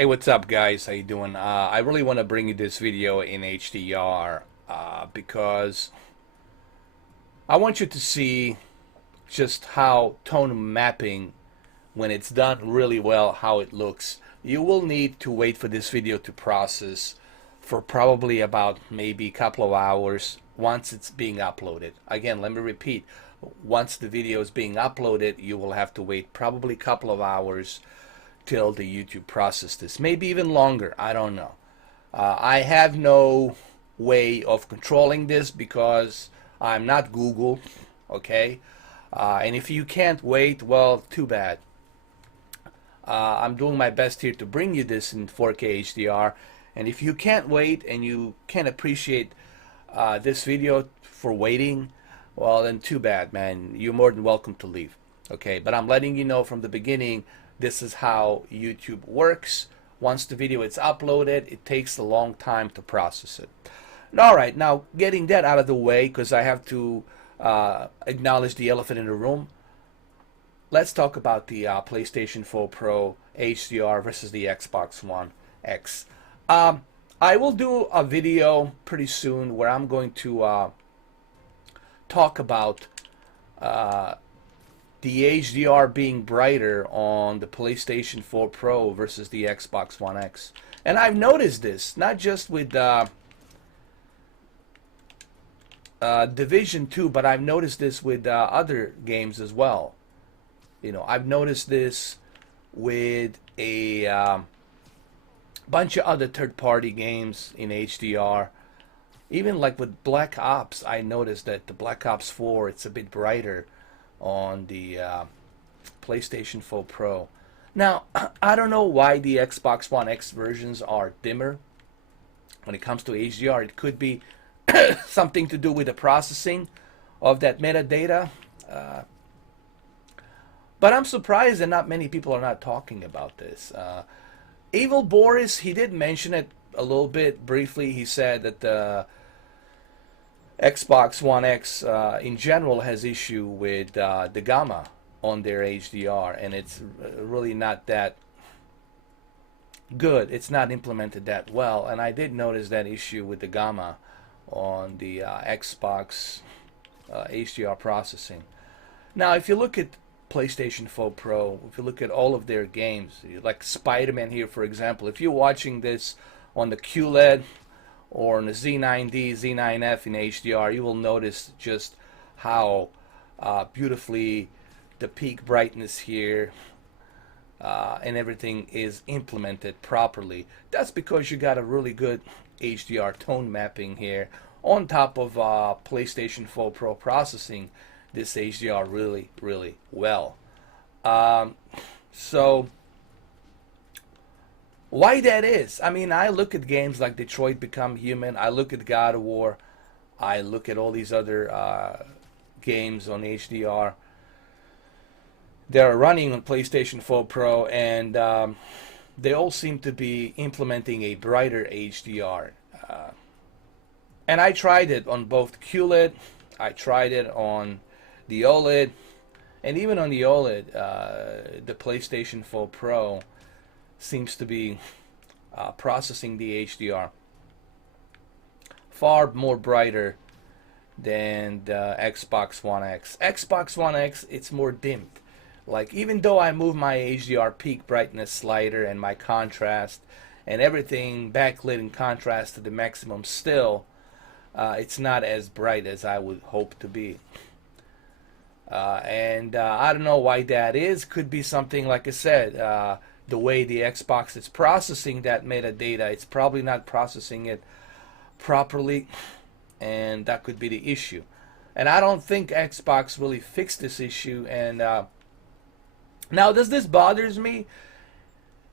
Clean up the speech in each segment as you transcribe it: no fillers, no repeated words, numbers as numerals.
Hey, what's up, guys? How you doing? I really want to bring you this video in HDR because I want you to see just how tone mapping, when it's done really well, how it looks. You will need to wait for this video to process for probably about maybe a couple of hours once it's being uploaded. Again, let me repeat. Once the video is being uploaded, you will have to wait probably a couple of hours till the YouTube process this. Maybe even longer. I don't know. I have no way of controlling this because I'm not Google, okay? And if you can't wait, well, too bad. I'm doing my best here to bring you this in 4K HDR. And if you can't wait and you can't appreciate this video for waiting, well, then too bad, man. You're more than welcome to leave. Okay, but I'm letting you know from the beginning, this is how YouTube works. Once the video is uploaded, it takes a long time to process it. All right, now getting that out of the way, because I have to acknowledge the elephant in the room, let's talk about the PlayStation 4 Pro HDR versus the Xbox One X. I will do a video pretty soon where I'm going to talk about the HDR being brighter on the PlayStation 4 Pro versus the Xbox One X. And I've noticed this, not just with Division 2, but I've noticed this with other games as well. You know, I've noticed this with a bunch of other third-party games in HDR. Even like with Black Ops, I noticed that the Black Ops 4, it's a bit brighter on the PlayStation 4 Pro. Now, I don't know why the Xbox One X versions are dimmer when it comes to HDR. It could be something to do with the processing of that metadata. But I'm surprised that not many people are not talking about this. Evil Boris, he did mention it a little bit briefly. He said that the Xbox One X in general has issue with the gamma on their HDR, and it's really not that good. It's not implemented that well, and I did notice that issue with the gamma on the Xbox HDR processing. Now, if you look at PlayStation 4 Pro, if you look at all of their games, like Spider-Man here, for example, if you're watching this on the QLED or on the Z9D, Z9F in HDR, you will notice just how beautifully the peak brightness here and everything is implemented properly. That's because you got a really good HDR tone mapping here on top of PlayStation 4 Pro processing this HDR really, really well. So why that is? I mean, I look at games like Detroit Become Human. I look at God of War. I look at all these other games on HDR. They're running on PlayStation 4 Pro, and they all seem to be implementing a brighter HDR. And I tried it on both QLED. I tried it on the OLED, and even on the OLED, the PlayStation 4 Pro seems to be processing the HDR far more brighter than the Xbox One X. Xbox One X, it's more dimmed. Like, even though I move my HDR peak brightness slider and my contrast and everything backlit in contrast to the maximum, still it's not as bright as I would hope to be. And I don't know why that is. Could be something, like I said, the way the Xbox is processing that metadata. It's probably not processing it properly, and that could be the issue. And I don't think Xbox really fixed this issue. And now, does this bothers me?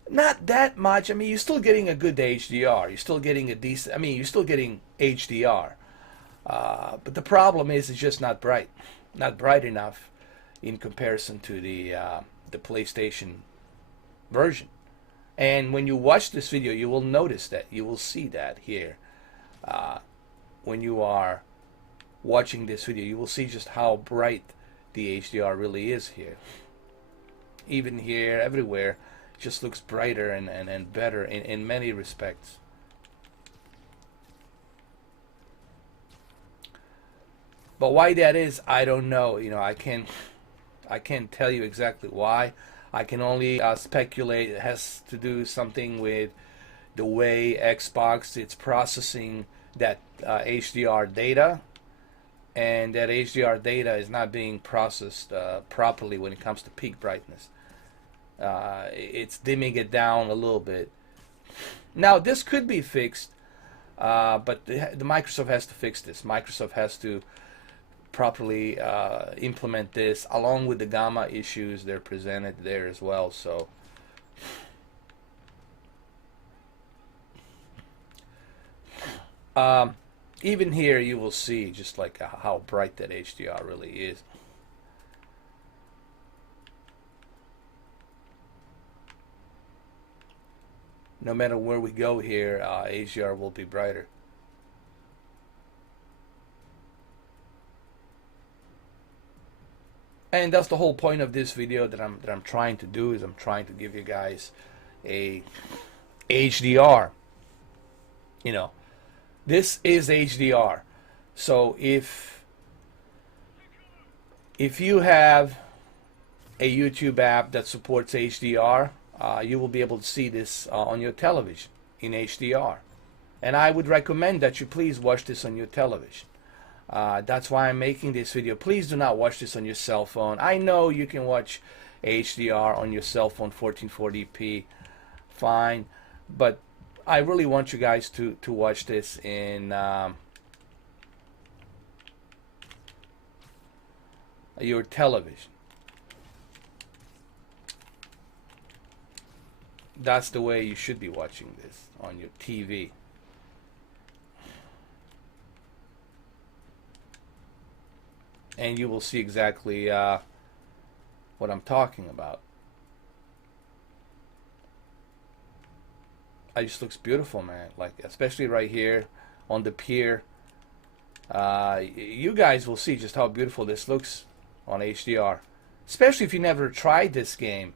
Not that much. I mean, you're still getting a good HDR. You're still getting a decent. I mean, you're still getting HDR. But the problem is, it's just not bright. Not bright enough in comparison to the PlayStation version. And when you watch this video, you will notice that. You will see that here. When you are watching this video, you will see just how bright the HDR really is here. Even here, everywhere, just looks brighter and better in many respects. But why that is, I don't know. You know, I can't tell you exactly why. I can only speculate. It has to do something with the way Xbox it's processing that HDR data, and that HDR data is not being processed properly when it comes to peak brightness. It's dimming it down a little bit. Now this could be fixed, but the Microsoft has to fix this. Microsoft has to properly implement this along with the gamma issues they're presented there as well. So even here you will see just like how bright that HDR really is. No matter where we go here, HDR will be brighter. And that's the whole point of this video that I'm trying to do, is I'm trying to give you guys a HDR. You know, this is HDR. So if you have a YouTube app that supports HDR, you will be able to see this on your television in HDR. And I would recommend that you please watch this on your television. That's why I'm making this video. Please do not watch this on your cell phone. I know you can watch HDR on your cell phone 1440p, fine, but I really want you guys to watch this in your television. That's the way you should be watching this, on your TV. And you will see exactly what I'm talking about. It just looks beautiful, man. Like, especially right here on the pier. You guys will see just how beautiful this looks on HDR. Especially if you never tried this game,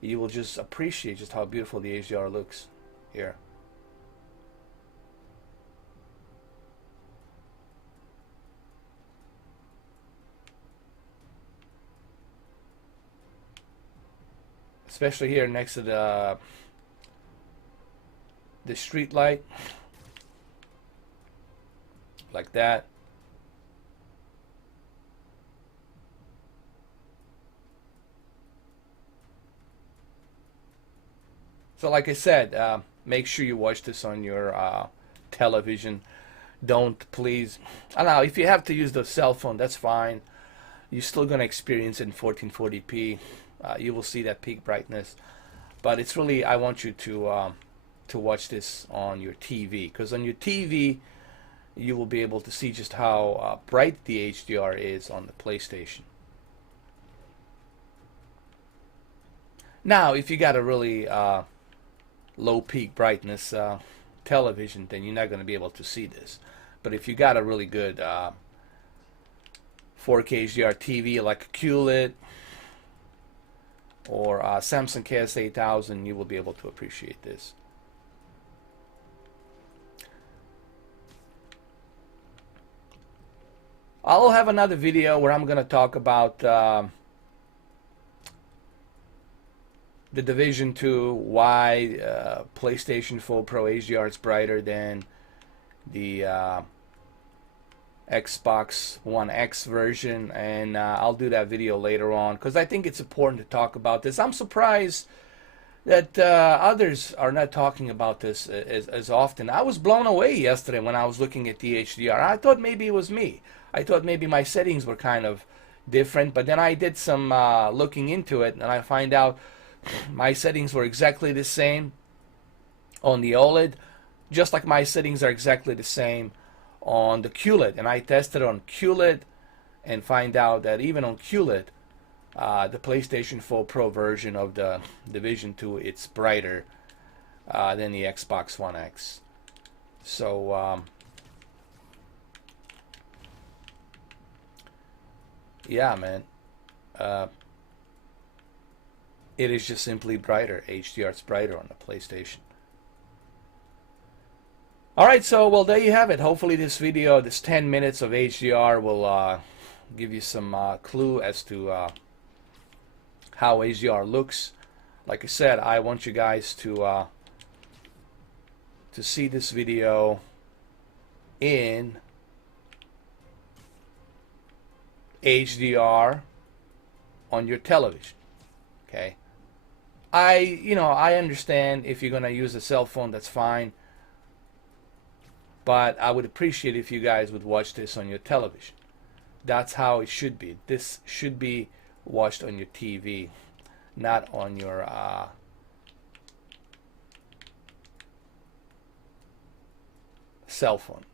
you will just appreciate just how beautiful the HDR looks here. Especially here next to the street light, like that. So like I said, make sure you watch this on your television. Don't, please, I don't know, if you have to use the cell phone, that's fine. You're still going to experience it in 1440p. You will see that peak brightness. But it's really, I want you to watch this on your TV. Because on your TV, you will be able to see just how bright the HDR is on the PlayStation. Now, if you got a really low peak brightness television, then you're not going to be able to see this. But if you got a really good 4K HDR TV like a QLED or Samsung KS8000, you will be able to appreciate this. I'll have another video where I'm going to talk about the Division 2, why PlayStation 4 Pro HDR is brighter than the Xbox One X version, and I'll do that video later on because I think it's important to talk about this. I'm surprised that others are not talking about this as often. I was blown away yesterday when I was looking at the HDR. I thought maybe it was me. I thought maybe my settings were kind of different, but then I did some looking into it, and I find out my settings were exactly the same on the OLED, just like my settings are exactly the same on the QLED. And I tested on QLED and find out that even on QLED, the PlayStation 4 Pro version of the Division 2, it's brighter than the Xbox One X. So yeah, man. It is just simply brighter. HDR is brighter on the PlayStation. Alright, so well, there you have it. Hopefully this video, this 10 minutes of HDR will give you some clue as to how HDR looks. Like I said, I want you guys to see this video in HDR on your television. Okay, I understand if you're gonna use a cell phone, that's fine, but I would appreciate if you guys would watch this on your television. That's how it should be. This should be watched on your TV, not on your cell phone.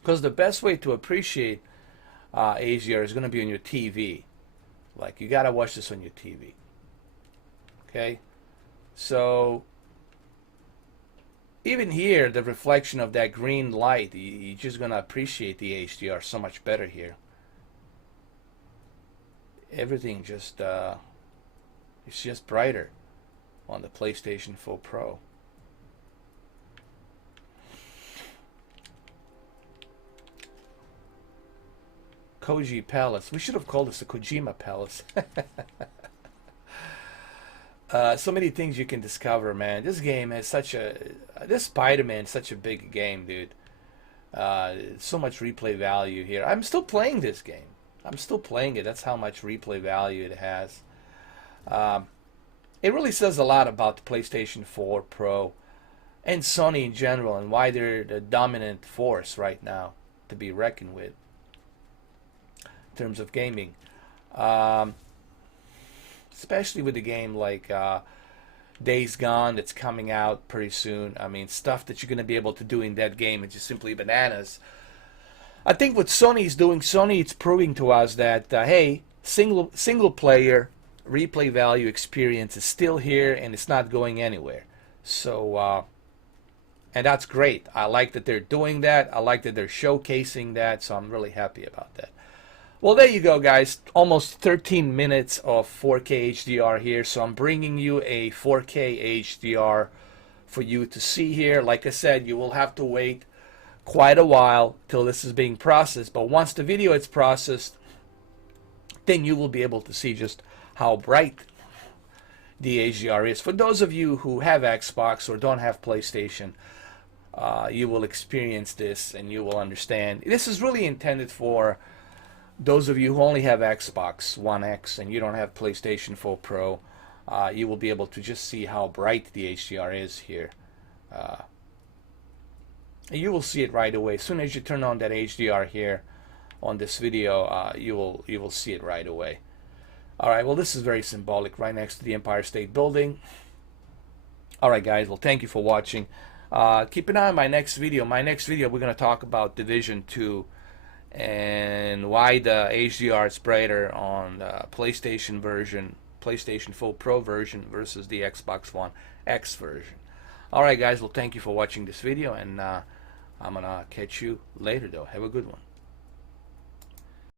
Because the best way to appreciate HDR is going to be on your TV. Like, you got to watch this on your TV. Okay? So, even here, the reflection of that green light, you're just going to appreciate the HDR so much better here. Everything just, it's just brighter on the PlayStation 4 Pro. Koji Palace. We should have called this the Kojima Palace. So many things you can discover, man. This game has such a... This Spider-Man is such a big game, dude. So much replay value here. I'm still playing this game. I'm still playing it. That's how much replay value it has. It really says a lot about the PlayStation 4 Pro and Sony in general, and why they're the dominant force right now to be reckoned with in terms of gaming. Especially with a game like Days Gone that's coming out pretty soon. I mean, stuff that you're going to be able to do in that game is just simply bananas. I think what Sony's doing, it's proving to us that, hey, single player replay value experience is still here and it's not going anywhere. So, and that's great. I like that they're doing that. I like that they're showcasing that. So I'm really happy about that. Well, there you go, guys. Almost 13 minutes of 4K HDR here. So I'm bringing you a 4K HDR for you to see here. Like I said, you will have to wait quite a while till this is being processed. But once the video is processed, then you will be able to see just how bright the HDR is. For those of you who have Xbox or don't have PlayStation, you will experience this and you will understand. This is really intended for those of you who only have Xbox One X and you don't have PlayStation 4 Pro. You will be able to just see how bright the HDR is here. And you will see it right away. As soon as you turn on that HDR here on this video, you will see it right away. Alright, well, this is very symbolic, right next to the Empire State Building. Alright, guys, well, thank you for watching. Keep an eye on my next video. My next video, we're going to talk about Division 2 and why the HDR is brighter on the PlayStation version, PlayStation 4 Pro version versus the Xbox One X version. Alright, guys, well, thank you for watching this video, and I'm going to catch you later, though. Have a good one.